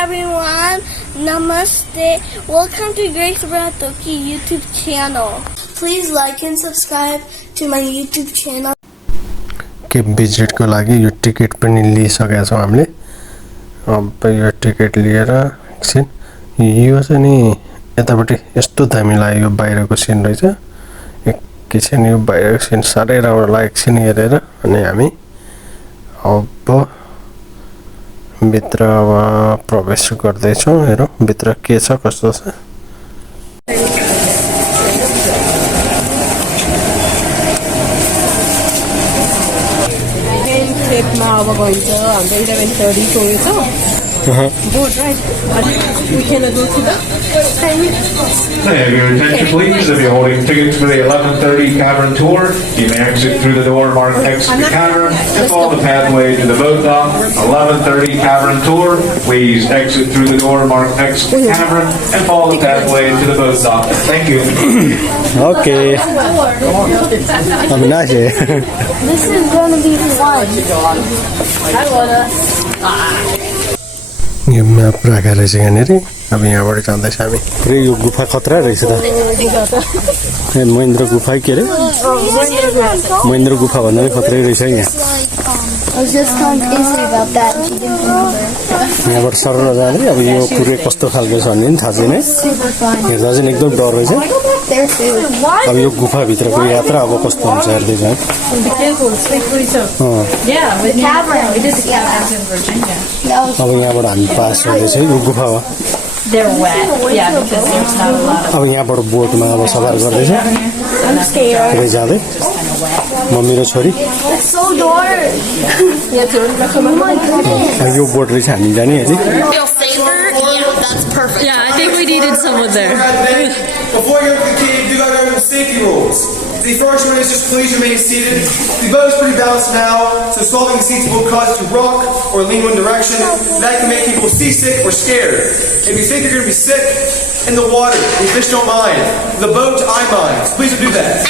everyone, Namaste. Welcome to Grace Budhathoki YouTube channel. Please like and subscribe to my YouTube channel. के visit को लागि यो ticket पनि लिइसकेका छौं हामीले। अब यो टिकट लिएर एकछिन यो चाहिँ नि यतापट्टि यस्तो दामी लाग्यो, यो बाहिरको सिन रहेछ। एकछिन यो बाहिरको सिन साह्रै राम्रो लाग्यो। एकछिन हेरेर अनि हामी अब भित्र अब प्रवेश गर्दै छौं। हेरौं भित्र के छ कस्तो छ। अब गइन्छ हाम्रो 11:30 को यो छ boat, right? We cannot go to the May I have your attention, please? If you're holding tickets for the 11:30 cavern tour, you may exit through the door marked Exit the Cavern and follow the pathway to the boat dock. 11:30 cavern tour, please exit through the door marked Exit the Cavern and follow the pathway to the boat dock. Thank you. Okay. I'm not here. This is going to be fun. Yo map राखेर चाहिँ यहाँनिर अब यहाँबाट जाँदैछ हामी। पुरै यो गुफा खतरा रहेछ त। महेन्द्र गुफा के अरे? महेन्द्र गुफा भन्दा पनि खतरै रहेछ यहाँ। यहाँबाट सरल जाँदै अब यो पुरै कस्तो खालको छ भने थाहा छैन। हेर्दा चाहिँ एकदम डर रहेछ। अब यो गुफा भित्रको यात्रा अब कस्तो हुन्छ हेर्दै जाउँ। अब यहाँबाट हामी पास हुँदैछ यो गुफामा। They're wet, yeah, because there's not a lot of. अब यहाँबाट बोटमा अब सवार गर्दैछ। I'm scared. पुरै जाँदै मम्मी र छोरी। It's so dark. Yo boat रहेछ हामी जाने है। Feel safer? Yeah, that's perfect. Yeah, I think we needed someone there. Before you go to the cave, you gotta go to the safety rules. The first one is just please remain seated. The boat is pretty balanced now, so swapping the seats will cause it to rock or lean one direction. That can make people seasick or scared. If you think you're going to be sick in the water, the fish don't mind. The boat, I mind. So please don't do that.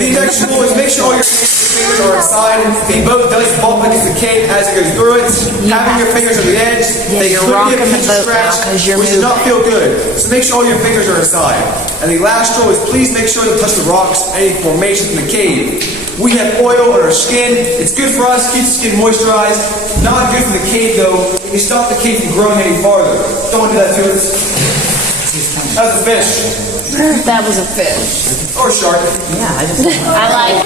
The next rule is make sure all your fingers are inside. The boat does bump against the cave as it goes through it. Having your fingers on the edge, they could give a pinch scratch, which does not feel good. So make sure all your fingers are inside. And the last rule is please make sure to touch the rocks, any formations in the cave. We have oil on our skin. It's good for us, keeps the skin moisturized. Not good for the cave though. It stops the cave from growing any farther. Don't want to do that to us. That was a fish. That was a fish. Or a shark. Yeah, I like.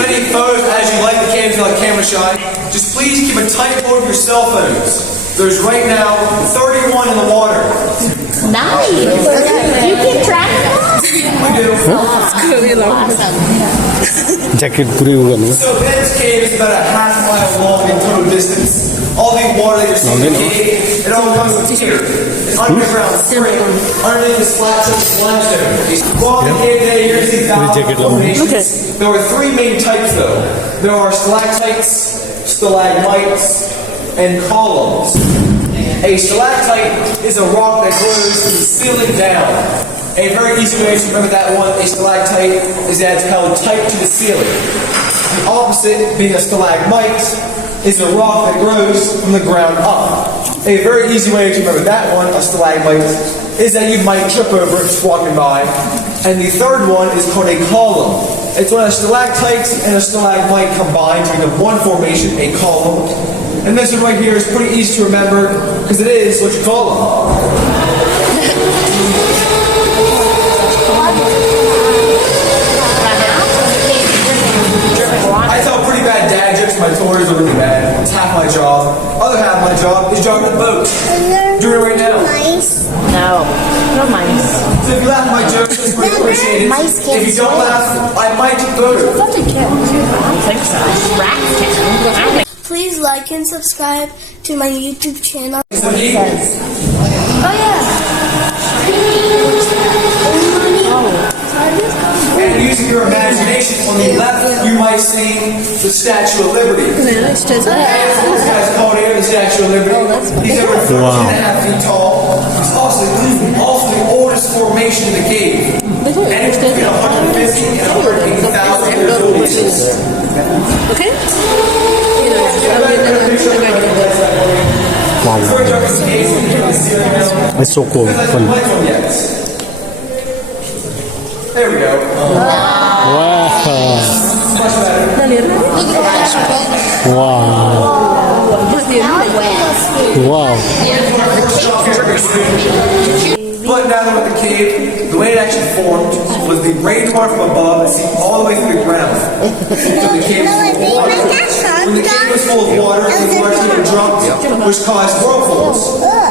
Many photos as you light the candles like camera shot. Just please keep a tight hold of your cell phones. There's right now 31 in the water. Nice. Do you keep track of that? We do. Jacket पुरै उगाल्नु। So Penn's cave is about a half-mile long in total distance. All the water that you're seeing in the cave, it all comes from here. It's underground spring. Underneath is flat limestone. Walk the cave today, you're going to see thousands of formations. There are three main types though. There are stalactites, stalagmites, and columns. A stalactite is a rock that grows from the ceiling down. A very easy way to remember that one, a stalactite, is that it's held tight to the ceiling. The opposite, being a stalagmite, is a rock that grows from the ground up. A very easy way to remember that one, a stalagmite, is that you might trip over it just walking by. And the third one is called a column. It's when a stalactite and a stalagmite combine to become one formation, a column. And this one right here is pretty easy to remember because it is what you call them. I tell pretty bad dad jokes. My tours are really bad. It's half my job. Other half of my job is driving a boat. Doing it right now. No, no mice. So if you laugh at my jokes, it's pretty appreciated. If you don't laugh, I might go to it. I don't think so. Rats can. Please like and subscribe to my YouTube channel. It's an eagle. Oh yeah. And using your imagination, on the left you might see the Statue of Liberty. This guy's called here the Statue of Liberty. He's over 13.5 feet tall. He's also the oldest formation in the cave. And it's between 150 and 180,000 years old. Okay. Wow. Before jumping in the cave, we can see right now. It's so cool. Because I Fun. haven't played one yet. There we go. Wow. Much better. Wow. Wow. But now that we're in the cave, the way it actually formed was the rainwater from above that seeped all the way through the ground. So the cave was full of water. When the cave was full of water, the water came drunk, which caused whirlpools.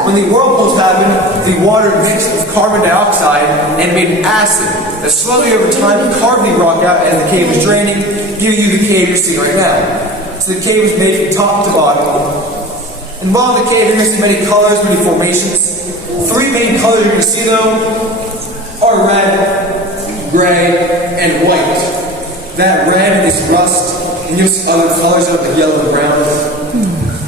When the whirlpools happened, the water mixed with carbon dioxide and made an acid that slowly over time carved the rock out as the cave was draining, giving you the cave you're seeing right now. So the cave was made from top to bottom. And while in the cave, you're going to see many colors, many formations. Three main colors you're going to see, though, are red, gray, and white. That red is rust, and you'll see other colors like yellow and brown.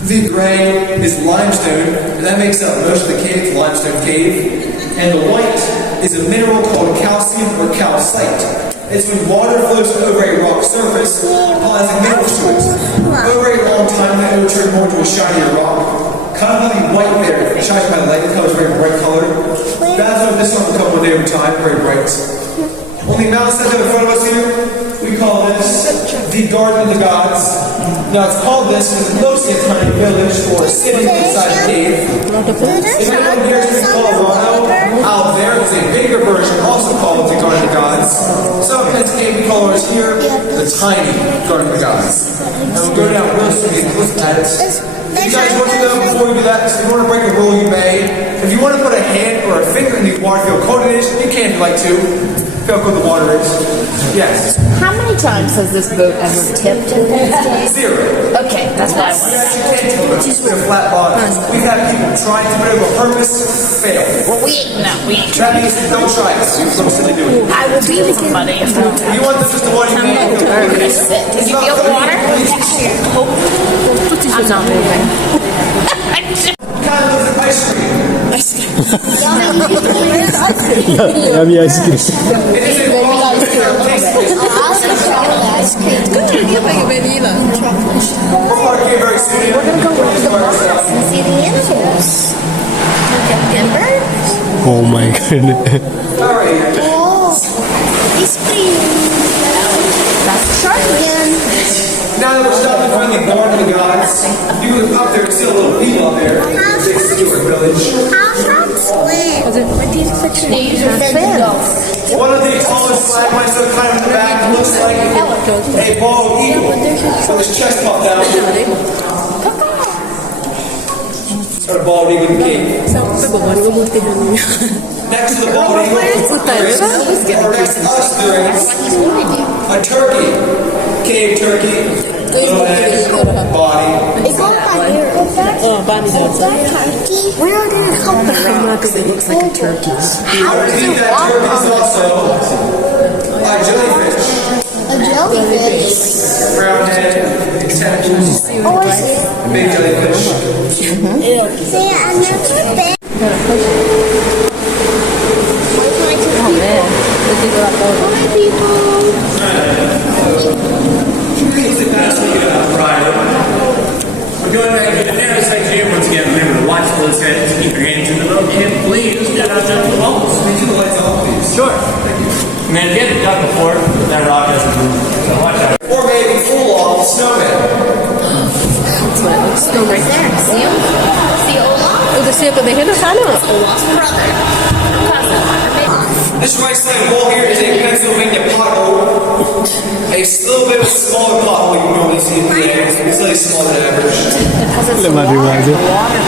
The gray is limestone, and that makes up most of the cave, the limestone cave. And the white is a mineral called calcium or calcite. It's when water flows over a rock surface, depositing minerals to it. Over a long time, that will turn more into a shinier rock. Kind of like white there, it shines by light, the color is very bright color. That's what this one will come one day over time, very bright. On the mountain set in front of us here, we call this the Garden of the Gods. Now it's called this because it's mostly a tiny village or a city inside a cave. If anyone here is from Colorado, out there is a bigger version also called the Garden of the Gods. So in Penn's cave we call ours here the tiny Garden of the Gods. And we'll go down real soon and look at it. If you guys want to know before we do that, if you want to break a rule, you may. If you want to put a hand or a finger in the water, feel cold it is, you can if you like to. Feel cold the water is. Yes. How many times has this boat ever tipped in these days? 0. Okay, that's what I You wanted. actually can't tip it with a flat bottom. We've had people trying to put it on purpose, fail. Well, we ain't That means don't try it. Don't silly do it. I will be with somebody if not. If you want this just the one you make, Did you feel the water? I'm not moving. kind of looks like ice cream. Yummy ice cream. It is a long Ice cream. We're going to get very soon. We're gonna go to the park and see the animals. Look at the birds. Oh my goodness. All right. Oh, ice cream. That's the shark again. Now that we're stopping in front of the Garden of the Gods, you can look up there and see a little people up there. Big secret village. How sharks swim? These are fins. One of the tallest stalagmites that kind of in the back looks like a bald eagle with his chest puffed out. Sort of bald eagle in the cave. Next to the bald eagle, there is, or next to us, there is a turkey. Cave turkey. Little head, body. It's not by here. Turkey. Where did it come from? Because it looks like a turkey. How does Underneath it that walk turkey is on also a jellyfish. a jellyfish? Brown head, tentacles, Oh, I see. big jellyfish. See, I've never been. Hi, people. We're going back to the narrow section here. Once again, remember to watch those heads, keep your hands in the boat, and please do not jump the walls. Can you the lights off, please? Sure. And then if you haven't done before, that rock doesn't move. So watch out. Or maybe full off snowman. That's what it looks like. Right there. See him? See Olaf? Udah siya padehin na sana. Olaf's brother. This right side wall here is a Pennsylvania pothole. A little bit of a smaller pothole you normally see in the air. It's really smaller than average.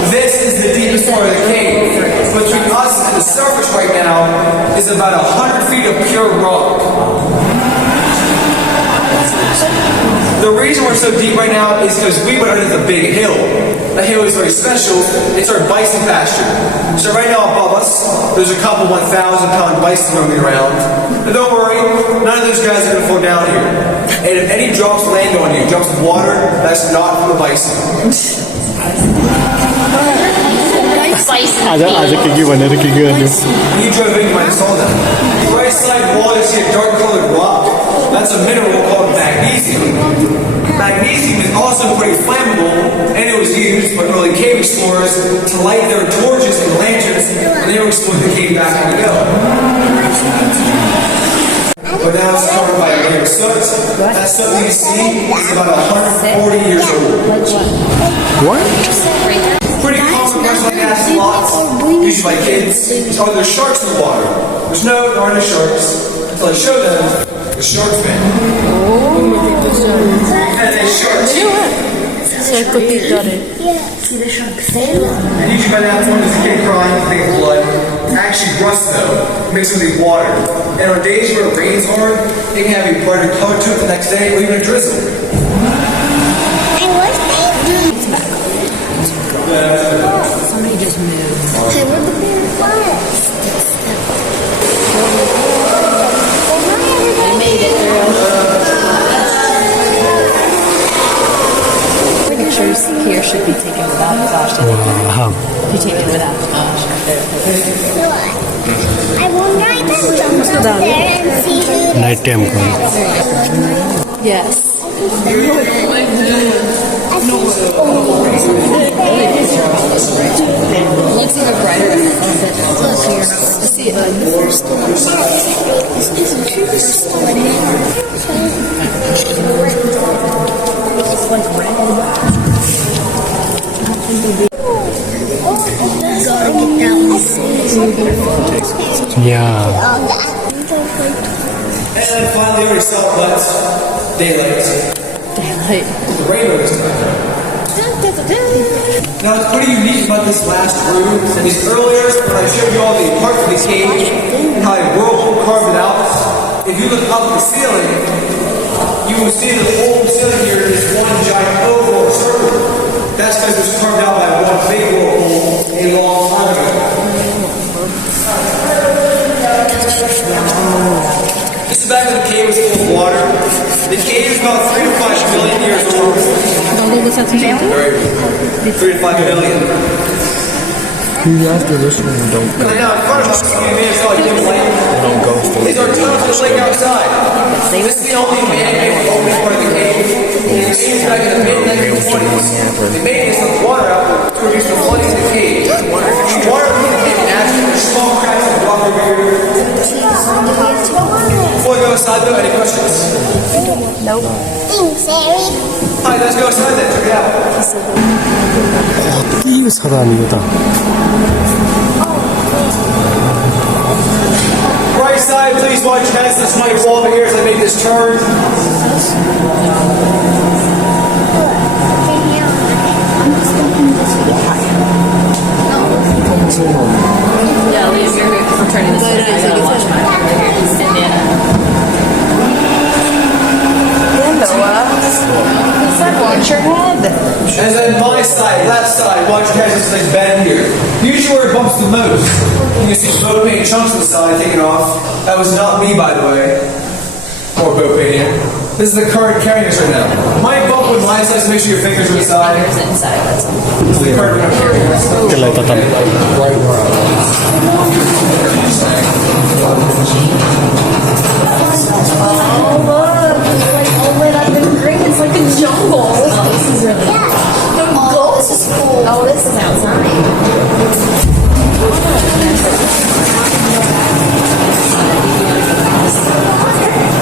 This is the deepest part of the cave. Between us and the surface right now is about 100 feet of pure rock. The reason we're so deep right now is because we went underneath a big hill. The hill is very special. It's our bison pasture. So right now above us, there's a couple 1,000-pound bison roaming around. But don't worry, none of those guys are going to fall down here. And if any drops land on you, drops of water, that's not from the bison. Ada kegiatan, ada kegiatan. When you drove in, you might have saw them. The right side wall, you see a dark-colored rock. That's a mineral called magnesium. Magnesium is also pretty flammable, and it was used by early cave explorers to light their torches and lanterns, and they would explore the cave back on the go. But now it's covered by a layer of soot. That soot that you see is about 140 years old. What? Pretty common question like that lots, usually by kids. Are there sharks in the water? There aren't any sharks. Until I show them the shark fin. And then sharks. And usually by that point, there's a kid crying, think of blood. Actually, rust though, mixed with the water. And on days where it rains hard, it can have a brighter color to it the next day, or even a drizzle. Somebody just moved. Okay, where the bear was? They made it through. Pictures here should be taken without Josh. Wow. If you take it without Josh. I wonder if I can jump down there and see who. Night time going. Yes. It looks even brighter in the sunset. Look here. I see It's like red. Yeah. And then finally, we already saw lights, daylight. Daylight. The rainbow this time. Now, it's pretty unique about this last room. Because earlier, when I showed you all the parts of the cave and how a whirlpool carved it out, if you look up at the ceiling, you will see the whole ceiling here is one giant oval circle. That's because it was carved out by one big whirlpool a long time ago. This is back when the cave was full of water. The cave is about 3 to 5 million years old. Very 3 to 5 million. After this one, don't go. And now in front of us, you may have saw a dim light. Don't go for These are tunnels to the lake outside. This is the only man-made open part of the cave. It was back in the mid-1920s. They made this with water out to reduce the flooding in the cave. The water in the cave naturally, there's small cracks in the rock over here. Before we go inside though, any questions? Nope. Thanks, Harry. Alright, let's go inside then, check it out. 이 사람이다. Right side, please watch your heads. This might fall over here as I make this turn. Yeah, leave your turning this way. I gotta watch mine over here. Watch your head. And then my side, left side, watch your heads. This thing's bend here. Usually where it bumps the most. You can see boat paint chunks on the side taken off. That was not me, by the way. More boat paint here. This is the current carrying us right now. My bump with my side, so make sure your fingers are inside. Fingers inside. This is the current one carrying us. Kelay tatam. Oh, look. It's like all lit up in green. It's like a jungle. Oh, this is really cool. Oh, this is cool. Oh, this is outside.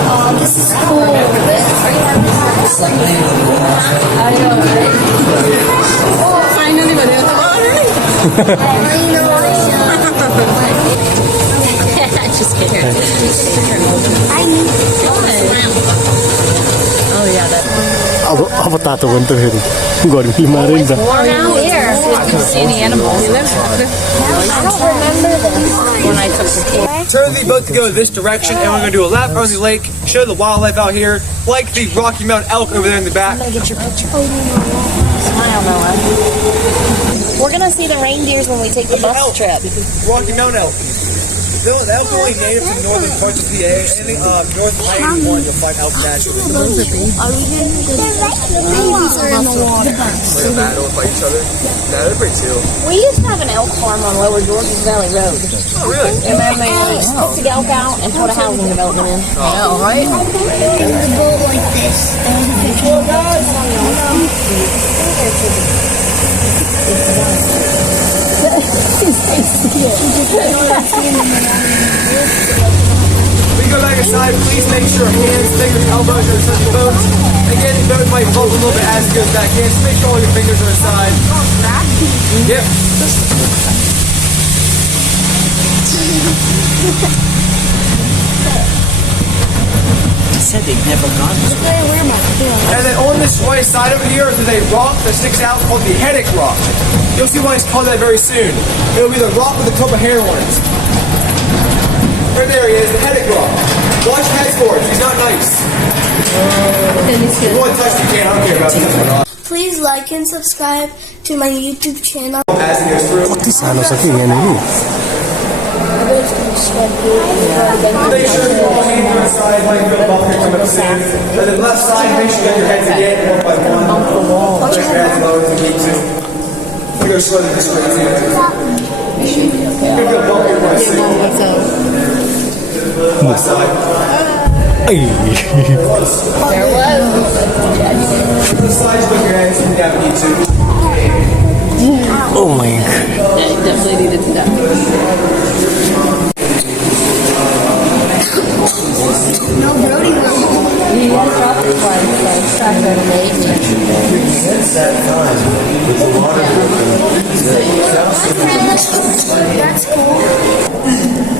Oh, this is cool. I know, right? Oh, finally, when you're just kidding. Oh, yeah, that. अब तातो पनि त फेरि गर्मी मारे नि त Warm out here. You can see any animals. I don't remember this. When I took the tour. Turn the boat to go this direction, and we're going to do a lap around the lake, show the wildlife out here, like the Rocky Mountain elk over there in the back. Get your picture. Smile, Noah. We're gonna see the reindeers when we take the bus trip. Rocky Mountain elk. Elk are only native to the northern parts of PA. Anything north of I-81 you'll find elk naturally. Are we going to go? Babies are in the water. They battle by each other. No, they're pretty chill. We used to have an elk farm on Lower Georges Valley Road. Oh, really? And then they took the elk out and put a housing development in. Oh, right? In the boat like this. When you go back inside, please make sure hands, fingers, elbows are inside the boat. Again, the boat might bump a little bit as it goes back in, so make sure all your fingers are inside. Yep. Said they'd never gone this way. And then on this right side over here, there's a rock that sticks out called the headache rock. You'll see why it's called that very soon. It'll be the rock with a couple hair horns. Right there he is, the headache rock. Watch heads for it, he's not nice. If you want to touch it, you can, I don't care about it. Please like and subscribe to my YouTube channel. As it goes through. सानो छ कि यहाँनिर Make sure you all hands are inside, like you go up here, come up soon. And then left side, make sure you get your heads again, one by one. Put your hands low if you need to. We go slowly this way. You're gonna bump your right soon. Left side. There was. This side, just put your hands if you need to. Oh my god. Yeah, it definitely needed to die. No, Brody will. You got to drop it twice, so try to make it. Since that time, with the water That's cool.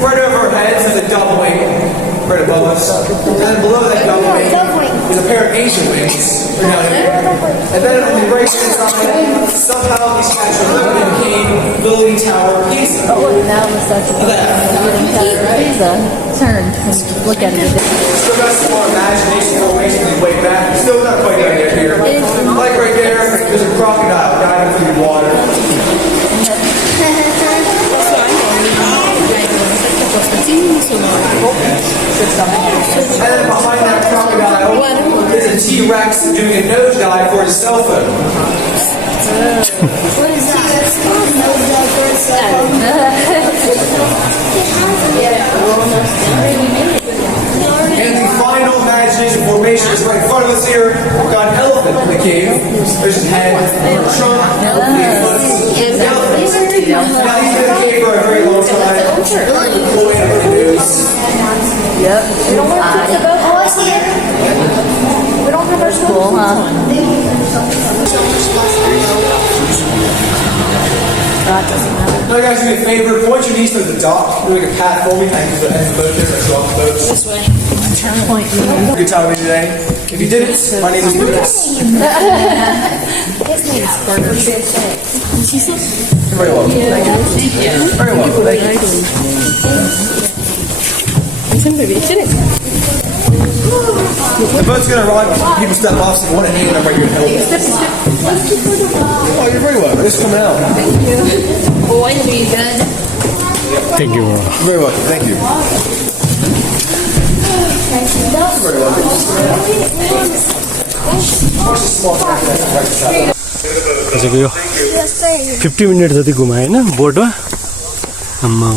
Right over our heads is a double wing, right above us. And then below that double wing is a pair of ancient wings, right down here. And then on the right hand side, somehow these guys are living in King Building Tower Pisa. Oh, look, now the stuff turn and look at it. Still got some more imagination formation the way back. Still not quite done yet here. Like right there, there's a crocodile diving through the water. And then behind that crocodile is a T-Rex doing a nosedive for his cell phone. What is that? Nosedive for a cell And the final imagination formation is right in front of us here. We've got an elephant in the cave. There's his head, trunk, feet. Now he's been in the cave for a very long time. Pulling up the news. Yep. We don't have to Oh, I see it. We don't have our school, huh? That doesn't matter. Now, guys, do me a favor. Point your knees to the dock. Make a path for me. I can end the boat there. Let's go off the boat. This way. Point. Good time with me today. If you didn't, my name is Lucas. His name is Carter. You're very welcome. Thank you. Very welcome. Thank you. The boat's gonna run. People step off, so you want to hang them right here. Oh, you're very welcome. This is coming out. Boy, be good. Thank you. You're very welcome. Thank you. You're very welcome. What's the small pack that's right beside? हजुरको यो 50 minute जति घुमाएँ होइन बोटमा आम्मा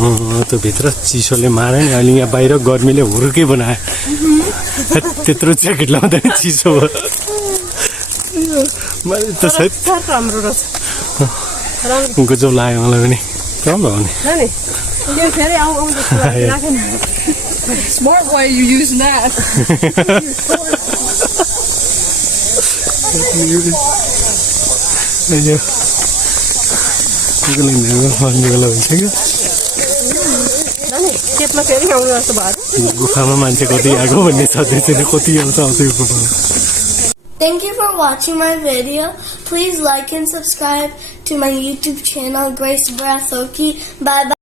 त्यो भित्र चिसोले मारे नि अहिले यहाँ बाहिर गर्मीले हुर्कै बनायो त्यत्रो ज्याकेट लाउँदा नि चिसो भयो मैले त सायद राम्रो रहेछ गजब लाग्यो मलाई पनि राम्रो हो नि यो फेरि राखेन smart way you use that गुफामा मान्छे कति आएको भन्ने सधैँ चाहिँ कति आउँछ त्यो गुफामा Thank you for watching my video. Please like and subscribe to my YouTube channel, Grace Budhathoki. Bye bye.